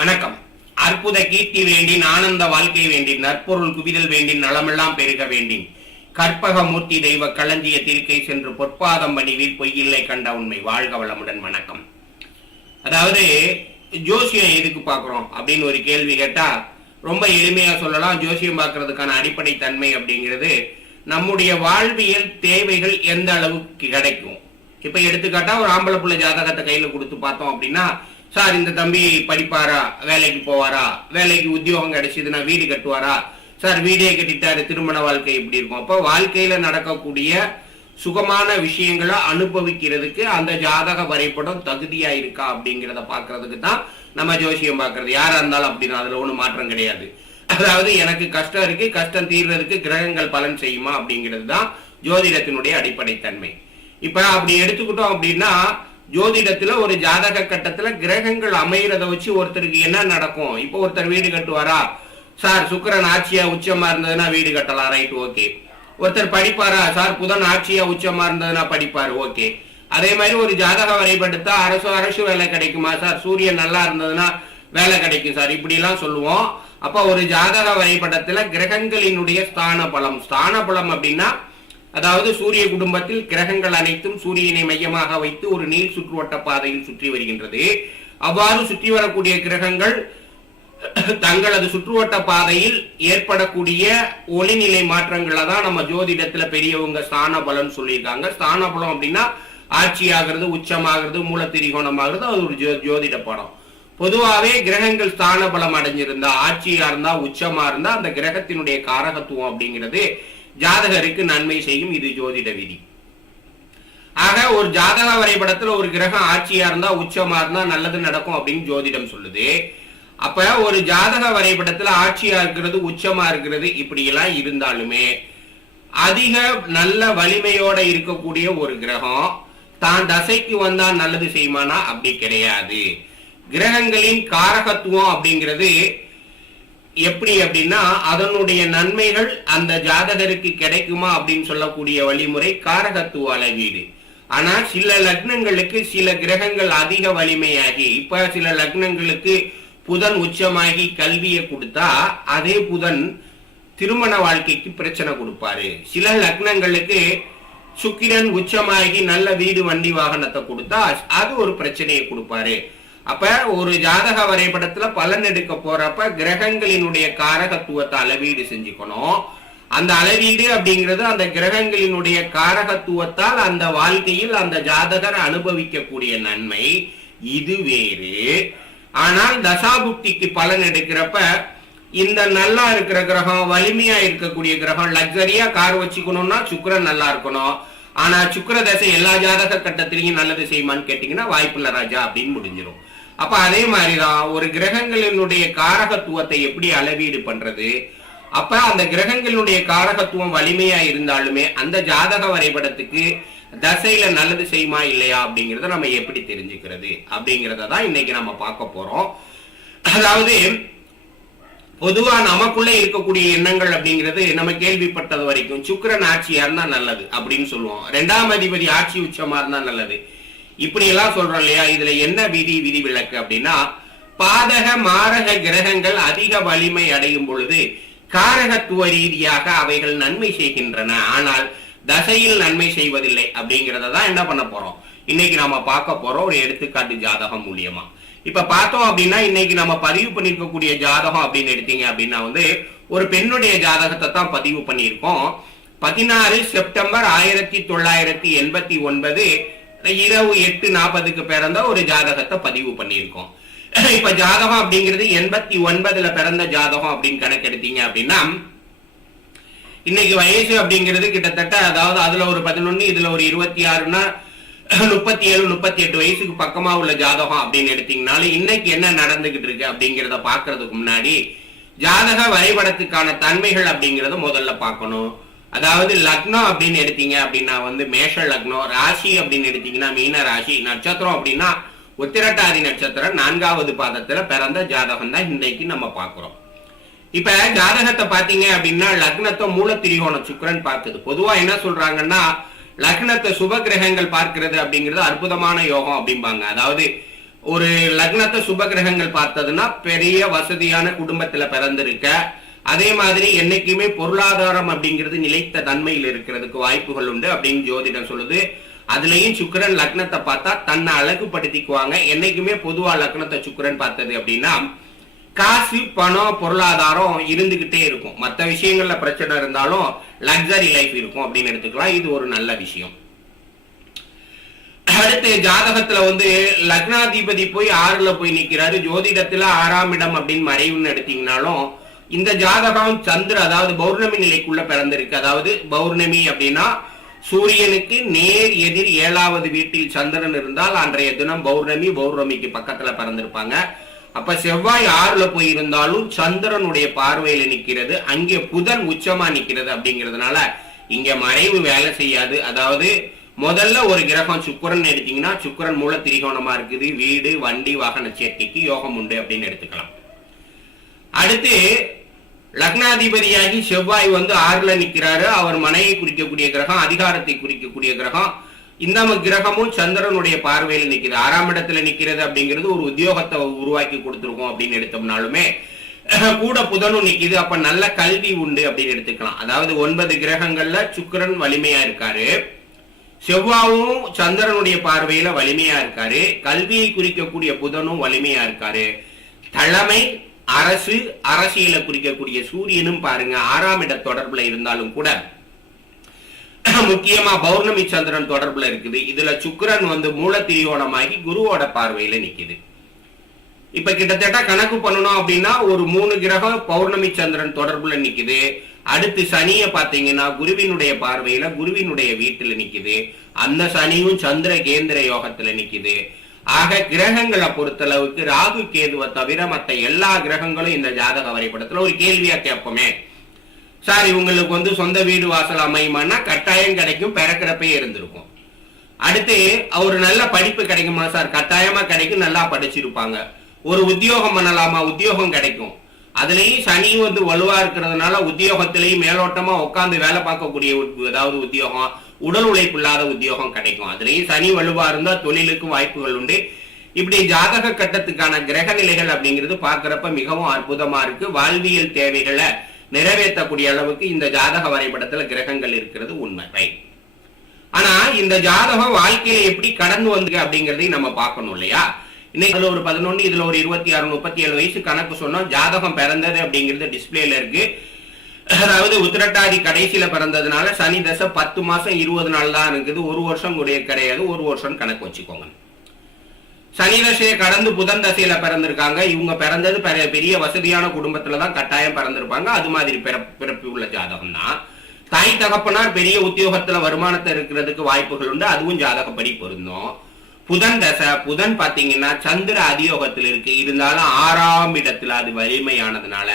வணக்கம். அற்புத கீர்த்தி வேண்டின் ஆனந்த வாழ்க்கை வேண்டின் நற்பொருள் குவிதல் வேண்டின் நலமெல்லாம் பெருக வேண்டின். கற்பகமூர்த்தி தெய்வ களஞ்சிய திருக்கை சென்று பொற்பாதம் பணிவில் பொய்யில்லை கண்ட உண்மை. வாழ்க வளமுடன் வணக்கம். அதாவது ஜோசியம் எதுக்கு பார்க்குறோம் அப்படின்னு ஒரு கேள்வி கேட்டா ரொம்ப எளிமையா சொல்லலாம். ஜோசியம் பார்க்கறதுக்கான அடிப்படை தன்மை அப்படிங்கிறது நம்முடைய வாழ்வியல் தேவைகள் எந்த அளவுக்கு கிடைக்கும்? இப்ப எடுத்துக்காட்டா ஒரு ஆம்பளை பிள்ளை ஜாதகத்தை கையில கொடுத்து பார்த்தோம் அப்படின்னா சார் இந்த தம்பி படிப்பாரா? வேலைக்கு போவாரா? வேலைக்கு உத்தியோகம் கிடைச்சதுன்னா வீடு கட்டுவாரா? சார் வீடே கட்டிட்டாரு திருமண வாழ்க்கை இப்படி இருக்கும்? அப்போ வாழ்க்கையில நடக்கக்கூடிய சுகமான விஷயங்களை அனுபவிக்கிறதுக்கு அந்த ஜாதக வரைபடம் தகுதியா இருக்கா அப்படிங்கிறத பாக்குறதுக்கு தான் நம்ம ஜோசியம் பாக்குறது யாரா இருந்தாலும் அப்படின்னா அதுல ஒன்றும் மாற்றம் கிடையாது. அதாவது எனக்கு கஷ்டம் இருக்கு கஷ்டம் தீர்றதுக்கு கிரகங்கள் பலன் செய்யுமா அப்படிங்கிறது தான் ஜோதிடத்தினுடைய அடிப்படை தன்மை. இப்ப அப்படி எடுத்துக்கிட்டோம் அப்படின்னா ஜோதிடத்துல ஒரு ஜாதக கட்டத்துல கிரகங்கள் அமைகிறத வச்சு ஒருத்தருக்கு என்ன நடக்கும்? இப்போ ஒருத்தர் வீடு கட்டுவாரா? சார் சுக்கிரன் ஆட்சியா உச்சமா இருந்ததுன்னா வீடு கட்டலாம். ரைட் ஓகே ஒருத்தர் படிப்பாரா? சார் புதன் ஆட்சியா உச்சமா இருந்ததுன்னா படிப்பாரு. ஓகே அதே மாதிரி ஒரு ஜாதக வரைபடுத்தா அரசு அரசு வேலை கிடைக்குமா? சார் சூரியன் நல்லா இருந்ததுன்னா வேலை கிடைக்கும் சார். இப்படி எல்லாம் சொல்லுவோம். அப்ப ஒரு ஜாதக வரைபடத்துல கிரகங்களினுடைய ஸ்தான பலம் ஸ்தான பலம் அப்படின்னா அதாவது சூரிய குடும்பத்தில் கிரகங்கள் அனைத்தும் சூரியனை மையமாக வைத்து ஒரு நீர் சுற்றுவட்ட பாதையில் சுற்றி வருகின்றது. அவ்வாறு சுற்றி வரக்கூடிய கிரகங்கள் தங்களது சுற்றுவட்ட பாதையில் ஏற்படக்கூடிய ஒளிநிலை மாற்றங்களை தான் நம்ம ஜோதிடத்துல பெரியவங்க ஸ்தான பலன் சொல்லியிருக்காங்க. ஸ்தான பலம் அப்படின்னா ஆட்சி ஆகிறது உச்சமாகிறது மூலத்திரிகோணம் ஆகிறது அது ஒரு ஜோ ஜோதிட படம். பொதுவாகவே கிரகங்கள் ஸ்தான பலம் அடைஞ்சிருந்தா ஆட்சியா இருந்தா உச்சமா இருந்தா அந்த கிரகத்தினுடைய காரகத்துவம் அப்படிங்கிறது ஜாதகருக்கு நன்மை செய்யும் இது ஜோதிட விதி. ஆக ஒரு ஜாதக வரைபடத்துல ஒரு கிரகம் ஆட்சியா இருந்தா உச்சமா இருந்தா நல்லது நடக்கும் அப்படின்னு ஜோதிடம் சொல்லுது. அப்ப ஒரு ஜாதக வரைபடத்துல ஆட்சியா இருக்கிறது உச்சமா இருக்கிறது இப்படி எல்லாம் இருந்தாலுமே அதிக நல்ல வலிமையோட இருக்கக்கூடிய ஒரு கிரகம் தான் தசைக்கு வந்தா நல்லது செய்யுமானா? அப்படி கிடையாது. கிரகங்களின் காரகத்துவம் அப்படிங்கிறது எப்படி அப்படின்னா அதனுடைய நன்மைகள் அந்த ஜாதகருக்கு கிடைக்குமா அப்படின்னு சொல்லக்கூடிய வழிமுறை காரகத்துவ அளவீடு ஆனா சில லக்னங்களுக்கு சில கிரகங்கள் அதிக வலிமையாகி இப்ப சில லக்னங்களுக்கு புதன் உச்சமாகி கல்வியை கொடுத்தா அதே புதன் திருமண வாழ்க்கைக்கு பிரச்சனை கொடுப்பாரு. சில லக்னங்களுக்கு சுக்கிரன் உச்சமாகி நல்ல வீடு வண்டி வாகனத்தை கொடுத்தா அது ஒரு பிரச்சனையை கொடுப்பாரு. அப்ப ஒரு ஜாதக வரைபடத்துல பலன் எடுக்க போறப்ப கிரகங்களினுடைய காரகத்துவத்தை அளவீடு செஞ்சுக்கணும். அந்த அளவீடு அப்படிங்கிறது அந்த கிரகங்களினுடைய காரகத்துவத்தால் அந்த வாழ்க்கையில் அந்த ஜாதகர் அனுபவிக்கக்கூடிய நன்மை. இது வேறு. ஆனால் தசாபுக்திக்கு பலன் எடுக்கிறப்ப இந்த நல்லா இருக்கிற கிரகம் வலிமையா இருக்கக்கூடிய கிரகம் லக்ஸரியா கார் வச்சுக்கணும்னா சுக்கரன் நல்லா இருக்கணும். ஆனா சுக்கர தசை எல்லா ஜாதக கட்டத்திலையும் நல்லது செய்யுமான்னு கேட்டீங்கன்னா வாய்ப்புள்ள ராஜா அப்படின்னு முடிஞ்சிடும் அப்ப அதே மாதிரிதான் ஒரு கிரகங்களினுடைய காரகத்துவத்தை எப்படி அளவீடு பண்றது? அப்ப அந்த கிரகங்களுடைய காரகத்துவம் வலிமையா இருந்தாலுமே அந்த ஜாதக வரைபடத்துக்கு தசையில நல்லது செய்யுமா இல்லையா அப்படிங்கறத நம்ம எப்படி தெரிஞ்சுக்கிறது? அப்படிங்கிறத தான் இன்னைக்கு நம்ம பார்க்க போறோம். அதாவது பொதுவா நமக்குள்ள இருக்கக்கூடிய எண்ணங்கள் அப்படிங்கிறது நம்ம கேள்விப்பட்டது வரைக்கும் சுக்கரன் ஆட்சியா இருந்தா நல்லது அப்படின்னு சொல்லுவோம். ரெண்டாம் அதிபதி ஆட்சி உச்சமா இருந்தா நல்லது. இப்படி எல்லாம் சொல்றோம் இல்லையா? இதுல என்ன விதி விதி விலக்கு அப்படின்னா பாதக மாரக கிரகங்கள் அதிக வலிமை அடையும் பொழுது காரகத்துவ ரீதியாக அவைகள் நன்மை செய்கின்றன. ஆனால் தசையில் நன்மை செய்வதில்லை அப்படிங்கறத தான் என்ன பண்ண போறோம்? இன்னைக்கு நாம பார்க்க போறோம் ஒரு எடுத்துக்காட்டு ஜாதகம் மூலியமா. இப்ப பார்த்தோம் அப்படின்னா இன்னைக்கு நம்ம பதிவு பண்ணிருக்கக்கூடிய ஜாதகம் அப்படின்னு எடுத்தீங்க அப்படின்னா வந்து ஒரு பெண்ணுடைய ஜாதகத்தை தான் பதிவு பண்ணியிருக்கோம். பதினாறு செப்டம்பர் ஆயிரத்தி தொள்ளாயிரத்தி எண்பத்தி ஒன்பது இரவு எட்டு நாற்பதுக்கு பிறந்த ஒரு ஜாதகத்தை பதிவு பண்ணியிருக்கோம். இப்ப ஜாதகம் அப்படிங்கிறது எண்பத்தி ஒன்பதுல பிறந்த ஜாதகம் அப்படின்னு கணக்கெடுத்தீங்க அப்படின்னா இன்னைக்கு வயசு அப்படிங்கிறது கிட்டத்தட்ட அதாவது அதுல ஒரு பதினொன்னு இதுல ஒரு இருபத்தி ஆறுனா முப்பத்தி ஏழு முப்பத்தி எட்டு வயசுக்கு பக்கமா உள்ள ஜாதகம் அப்படின்னு எடுத்தீங்கனால இன்னைக்கு என்ன நடந்துகிட்டு இருக்கு அப்படிங்கிறத பாக்குறதுக்கு முன்னாடி ஜாதக வரைபடத்துக்கான தன்மைகள் அப்படிங்கறத முதல்ல பார்க்கணும். அதாவது லக்னம் அப்படின்னு எடுத்தீங்க அப்படின்னா வந்து மேஷ லக்னம் ராசி அப்படின்னு எடுத்தீங்கன்னா மீன ராசி நட்சத்திரம் அப்படின்னா உத்திரட்டாதி நட்சத்திரம் நான்காவது பாதத்துல பிறந்த ஜாதகம் தான் இன்றைக்கு நம்ம பார்க்குறோம். இப்ப ஜாதகத்தை பாத்தீங்க அப்படின்னா லக்னத்தை மூல திரிகோண சுக்கரன் பார்க்குது பொதுவா என்ன சொல்றாங்கன்னா லக்னத்தை சுப கிரகங்கள் பார்க்கிறது அப்படிங்கிறது அற்புதமான யோகம் அப்படிம்பாங்க. அதாவது ஒரு லக்னத்தை சுப கிரகங்கள் பார்த்ததுன்னா பெரிய வசதியான குடும்பத்துல பிறந்திருக்க அதே மாதிரி என்னைக்குமே பொருளாதாரம் அப்படிங்கிறது நிலைத்த தன்மையில் இருக்கிறதுக்கு வாய்ப்புகள் உண்டு அப்படின்னு ஜோதிடம் சொல்லுது. அதுலயும் சுக்கரன் லக்னத்தை பார்த்தா தன்னை அழகுபடுத்திக்குவாங்க. என்னைக்குமே பொதுவா லக்னத்தை சுக்கரன் பார்த்தது அப்படின்னா காசு பணம் பொருளாதாரம் இருந்துகிட்டே இருக்கும். மற்ற விஷயங்கள்ல பிரச்சனை இருந்தாலும் லக்ஸரி லைஃப் இருக்கும் அப்படின்னு எடுத்துக்கலாம். இது ஒரு நல்ல விஷயம். அடுத்து ஜாதகத்துல வந்து லக்னாதிபதி போய் ஆறுல போய் நிக்கிறாரு. ஜோதிடத்துல ஆறாம் இடம் அப்படின்னு மறைவுன்னு எடுத்தீங்கனாலும் இந்த ஜாதகம் சந்திர அதாவது பௌர்ணமி நிலைக்குள்ள பிறந்திருக்கு. அதாவது பௌர்ணமி அப்படின்னா சூரியனுக்கு நேர் எதிர் ஏழாவது வீட்டில் சந்திரன் இருந்தால் அன்றைய தினம் பௌர்ணமி பௌர்ணமிக்கு பக்கத்துல பிறந்திருப்பாங்க. அப்ப செவ்வாய் ஆறுல போய் இருந்தாலும் சந்திரனுடைய பார்வையில நிக்கிறது. அங்கே புதன் உச்சமா நிக்கிறது அப்படிங்கிறதுனால இங்க மறைவு வேலை செய்யாது. அதாவது முதல்ல ஒரு கிரகம் சுக்கரன் எடுத்தீங்கன்னா சுக்கிரன் மூல திரிகோணமா இருக்குது. வீடு வண்டி வாகன சேர்க்கைக்கு யோகம் உண்டு அப்படின்னு எடுத்துக்கலாம். அடுத்து லக்னாதிபதியாகி செவ்வாய் வந்து ஆறுல நிற்கிறாரு அவர் மனையை குறிக்கக்கூடிய கிரகம் அதிகாரத்தை குறிக்கக்கூடிய கிரகம். இந்த கிரகமும் சந்திரனுடைய பார்வையில் நிற்கிறது ஆறாம் இடத்துல நிற்கிறது அப்படிங்கிறது ஒரு உத்தியோகத்தை உருவாக்கி கொடுத்துருக்கோம் அப்படின்னு எடுத்தோம்னாலுமே கூட புதனும் நிற்கிது அப்ப நல்ல கல்வி உண்டு அப்படின்னு எடுத்துக்கலாம். அதாவது ஒன்பது கிரகங்கள்ல சுக்கிரன் வலிமையா இருக்காரு. செவ்வாவும் சந்திரனுடைய பார்வையில வலிமையா இருக்காரு. கல்வியை குறிக்கக்கூடிய புதனும் வலிமையா இருக்காரு. தலைமை அரசு அரசியலை குறிக்கக்கூடிய சூரியனும் பாருங்க ஆறாம் இட தொடர்புல இருந்தாலும் கூட முக்கியமா பௌர்ணமி சந்திரன் தொடர்புல இருக்குது. இதுல சுக்கரன் வந்து மூல திரியோணமாகி குருவோட பார்வையில நிக்குது. இப்ப கிட்டத்தட்ட கணக்கு பண்ணணும் அப்படின்னா ஒரு மூணு கிரகம் பௌர்ணமி சந்திரன் தொடர்புல நிக்குது. அடுத்து சனிய பாத்தீங்கன்னா குருவினுடைய பார்வையில குருவினுடைய வீட்டுல நிக்குது. அந்த சனியும் சந்திர கேந்திர யோகத்துல நிக்குது. ஆக கிரகங்களை பொறுத்தளவுக்கு ராகு கேதுவை தவிர மற்ற எல்லா கிரகங்களும் இந்த ஜாதக வரைபடத்துல ஒரு கேள்வியா கேட்போமே. சார் இவங்களுக்கு வந்து சொந்த வீடு வாசல் அமையுமானா கட்டாயம் கிடைக்கும் பிறக்கிறப்பே இருந்திருக்கும். அடுத்து ஒரு நல்ல படிப்பு கிடைக்குமா சார்? கட்டாயமா கிடைக்கும் நல்லா படிச்சிருப்பாங்க. ஒரு உத்தியோகம் பண்ணலாமா? உத்தியோகம் கிடைக்கும். அதுலேயும் சனியும் வந்து வலுவா இருக்கிறதுனால உத்தியோகத்திலையும் மேலோட்டமா உட்கார்ந்து வேலை பார்க்கக்கூடிய ஒரு- உத்தியோகம் உடல் உழைப்பு இல்லாத உத்தியோகம் கிடைக்கும். அதுலயும் சனி வலுவா இருந்தா தொழிலுக்கு வாய்ப்புகள் உண்டு. இப்படி ஜாதக கட்டத்துக்கான கிரக நிலைகள் அப்படிங்கிறது பாக்குறப்ப மிகவும் அற்புதமா இருக்கு. வாழ்வியல் தேவைகளை நிறைவேற்றக்கூடிய அளவுக்கு இந்த ஜாதக வரைபடத்துல கிரகங்கள் இருக்கிறது உண்மை ரைட் ஆனா இந்த ஜாதகம் வாழ்க்கையில எப்படி கடந்து வந்து அப்படிங்கறதையும் நம்ம பார்க்கணும் இல்லையா? இன்னைக்கு அதுல ஒரு பதினொன்னு இதுல ஒரு இருபத்தி ஆறு முப்பத்தி ஏழு வயசு கணக்கு சொன்னோம். ஜாதகம் பிறந்தது அப்படிங்கிறது டிஸ்பிளேல இருக்கு. அதாவது உத்திரட்டாதி கடைசியில பிறந்ததுனால சனி தசை பத்து மாசம் இருபது நாள் தான் இருக்குது. ஒரு வருஷம் கூட கிடையாது. ஒரு வருஷம் கணக்கு வச்சுக்கோங்க. சனி தசையை கடந்து புதன் தசையில பிறந்திருக்காங்க. இவங்க பிறந்தது பெரிய- பெரிய வசதியான குடும்பத்துல தான் கட்டாயம் பிறந்திருப்பாங்க. அது மாதிரி பிறப்பு பிறப்பு உள்ள ஜாதகம் தான். தாய் தகப்பனார் பெரிய உத்தியோகத்துல வருமானத்தை இருக்கிறதுக்கு வாய்ப்புகள் உண்டு. அதுவும் ஜாதகப்படி பொருந்தும். புதன் தசை புதன் பாத்தீங்கன்னா சந்திர அதியோகத்தில் இருக்கு. இருந்தாலும் ஆறாம் இடத்துல அது வலிமையானதுனால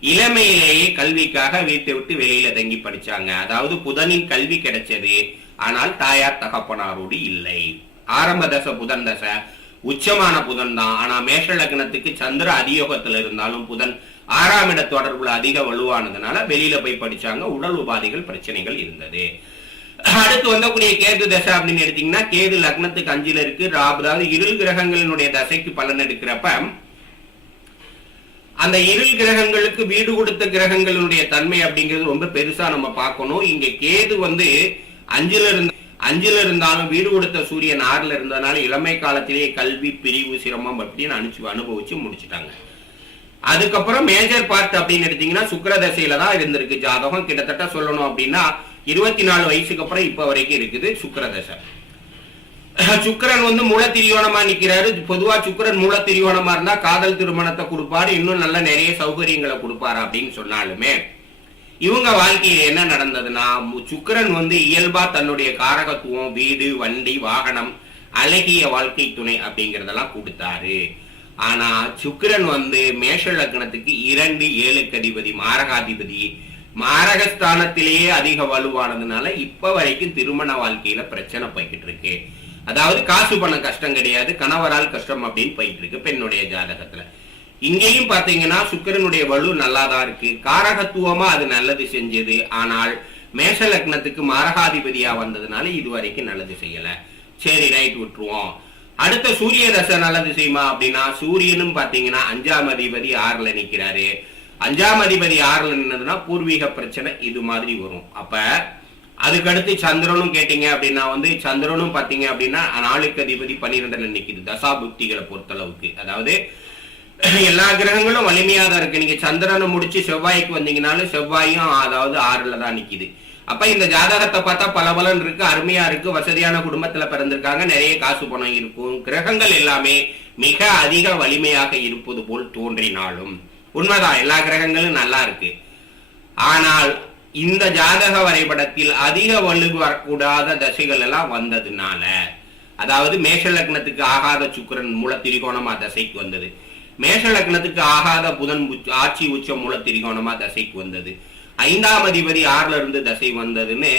இளமையிலேயே கல்விக்காக வீட்டை விட்டு வெளியில தங்கி படிச்சாங்க. அதாவது புதனின் கல்வி கிடைச்சது. ஆனால் தாயார் தகப்பனாரோடு இல்லை. ஆரம்ப தசை புதன் தசை. உச்சமான புதன் தான். ஆனா மேஷ லக்னத்துக்கு சந்திர அதியோகத்துல இருந்தாலும் புதன் ஆறாம் இட தொடர்புல அதிக வலுவானதுனால வெளியில போய் படிச்சாங்க. உடல் உபாதைகள் பிரச்சனைகள் இருந்தது. அடுத்து வந்தக்கூடிய கேது தசை அப்படின்னு எடுத்தீங்கன்னா கேது லக்னத்துக்கு அஞ்சுல இருக்கு ராபு அதாவது இருள் கிரகங்களினுடைய தசைக்கு பலன் எடுக்கிறப்ப அந்த இருள் கிரகங்களுக்கு வீடு கொடுத்த கிரகங்களுடைய தன்மை அப்படிங்கிறது ரொம்ப பெருசா நம்ம பார்க்கணும். இங்க கேது வந்து அஞ்சுல இருந்த அஞ்சுல இருந்தாலும் வீடு கொடுத்த சூரியன் ஆறுல இருந்ததுனால இளமை காலத்திலேயே கல்வி பிரிவு சிரமம் அப்படின்னு அனுச்சு அனுபவிச்சு முடிச்சுட்டாங்க. அதுக்கப்புறம் மேஜர் பார்ட் அப்படின்னு எடுத்தீங்கன்னா சுக்கிர தசையில தான் இருந்திருக்கு ஜாதகம். கிட்டத்தட்ட சொல்லணும் அப்படின்னா இருபத்தி நாலு வயசுக்கு அப்புறம் இப்ப வரைக்கும் இருக்குது சுக்கிர தசை சுக்கிரன் வந்து மூல திரியோணமா நிக்கிறாரு. பொதுவா சுக்கரன் மூல திரியோணமா இருந்தா காதல் திருமணத்தை கொடுப்பாரு. இன்னும் நல்ல நிறைய சௌகரியங்களை கொடுப்பாரு அப்படின்னு சொன்னாலுமே இவங்க வாழ்க்கையில என்ன நடந்ததுன்னா சுக்கரன் சுக்கிரன் வந்து இயல்பா தன்னுடைய காரகத்துவம் வீடு வண்டி வாகனம் அழகிய வாழ்க்கை துணை அப்படிங்கறதெல்லாம் கொடுத்தாரு. ஆனா சுக்கிரன் வந்து மேஷ லக்னத்துக்கு இரண்டு ஏழுக்கு அதிபதி மாரகாதிபதி மாரகஸ்தானத்திலேயே அதிக வலுவானதுனால இப்ப வரைக்கும் திருமண வாழ்க்கையில பிரச்சனை போய்கிட்டு இருக்கு. அதாவது காசு பணம் கஷ்டம் கிடையாது கணவரால் கஷ்டம் அப்படின்னு போயிட்டு இருக்கு பெண்ணுடைய ஜாதகத்துல. இங்கேயும் பாத்தீங்கன்னா சுக்கிரனுடைய வலு நல்லாதான் இருக்கு. காரகத்துவமா அது நல்லது செஞ்சது. ஆனால் மேஷ லக்னத்துக்கு மாரகாதிபதியா வந்ததுனால இது வரைக்கும் நல்லது செய்யல. சரி ரைட் விட்டுருவோம். அடுத்த சூரிய தசை நல்லது செய்யுமா அப்படின்னா சூரியனும் பாத்தீங்கன்னா அஞ்சாம் அதிபதி ஆறுல நிக்கிறாரு. அஞ்சாம் அதிபதி ஆறுல நின்னதுன்னா பூர்வீக பிரச்சனை இது மாதிரி வரும். அப்ப அதுக்கடுத்து சந்திரனும் கேட்டீங்க அப்படின்னா வந்து சந்திரனும் பாத்தீங்க அப்படின்னா நாளுக்கு அதிபதி பன்னிரெண்டுல நிக்குது. தசா புக்திகளை பொறுத்தளவுக்கு. அதாவது எல்லா கிரகங்களும் வலிமையா தான் இருக்கு. நீங்க சந்திரனை முடிச்சு செவ்வாய்க்கு வந்தீங்கனாலும் செவ்வாயும் அதாவது ஆறுல தான் நிக்குது. அப்ப இந்த ஜாதகத்தை பார்த்தா பலபலன் இருக்கு அருமையா இருக்கு. வசதியான குடும்பத்துல பிறந்திருக்காங்க. நிறைய காசு பணம் இருக்கும். கிரகங்கள் எல்லாமே மிக அதிக வலிமையாக இருப்பது போல் தோன்றினாலும். உண்மைதான் எல்லா கிரகங்களும் நல்லா இருக்கு. ஆனால் இந்த ஜாதக வரைபடத்தில் அதிக வலு வரக்கூடாத தசைகள் எல்லாம் வந்ததுனால அதாவது மேஷ லக்னத்துக்கு ஆகாத சுக்கரன் மூல திரிகோணமா தசைக்கு வந்தது. மேஷ லக்னத்துக்கு ஆகாத புதன் உச்ச- ஆட்சி உச்சம் மூல திரிகோணமா தசைக்கு வந்தது. ஐந்தாம் அதிபதி ஆறுல இருந்து தசை வந்ததுன்னு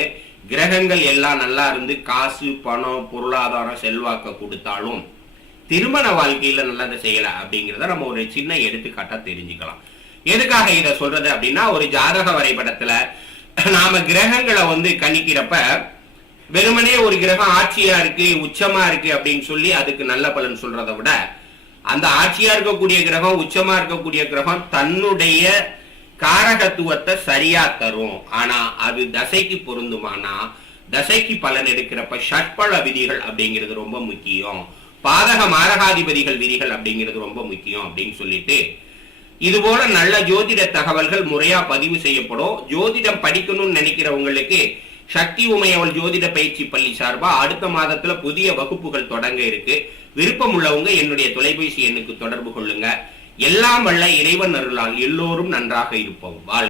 கிரகங்கள் எல்லாம் நல்லா இருந்து காசு பணம் பொருளாதாரம் செல்வாக்க கொடுத்தாலும் திருமண வாழ்க்கையில நல்லதை செய்யல அப்படிங்கிறத நம்ம ஒரு சின்ன எடுத்துக்காட்டா தெரிஞ்சுக்கலாம். எதுக்காக இத சொல்றது அப்படின்னா ஒரு ஜாதக வரைபடத்துல நாம கிரகங்களை வந்து கணிக்கிறப்ப வெறுமனே ஒரு கிரகம் ஆட்சியா இருக்கு உச்சமா இருக்கு அப்படின்னு சொல்லி அதுக்கு நல்ல பலன் சொல்றதை விட அந்த ஆட்சியா இருக்கக்கூடிய கிரகம் உச்சமா இருக்கக்கூடிய கிரகம் தன்னுடைய காரகத்துவத்தை சரியா தரும். ஆனா அது தசைக்கு பொருந்துமானா தசைக்கு பலன் எடுக்கிறப்ப ஷட்பல விதிகள் அப்படிங்கிறது ரொம்ப முக்கியம். பாதக மாரகாதிபதிகள் விதிகள் அப்படிங்கிறது ரொம்ப முக்கியம் அப்படின்னு சொல்லிட்டு இது போல நல்ல ஜோதிட தகவல்கள் முறையா பதிவு செய்யப்படும். ஜோதிடம் படிக்கணும்னு நினைக்கிறவங்களுக்கு சக்தி உமையவள் ஜோதிட பயிற்சி பள்ளி சார்பா அடுத்த மாதத்துல புதிய வகுப்புகள் தொடங்க இருக்கு. விருப்பம் உள்ளவங்க என்னுடைய தொலைபேசி எண்ணுக்கு தொடர்பு கொள்ளுங்க. எல்லாம் வல்ல இறைவன் அருளால் எல்லோரும் நன்றாக இருப்போம். வாழ்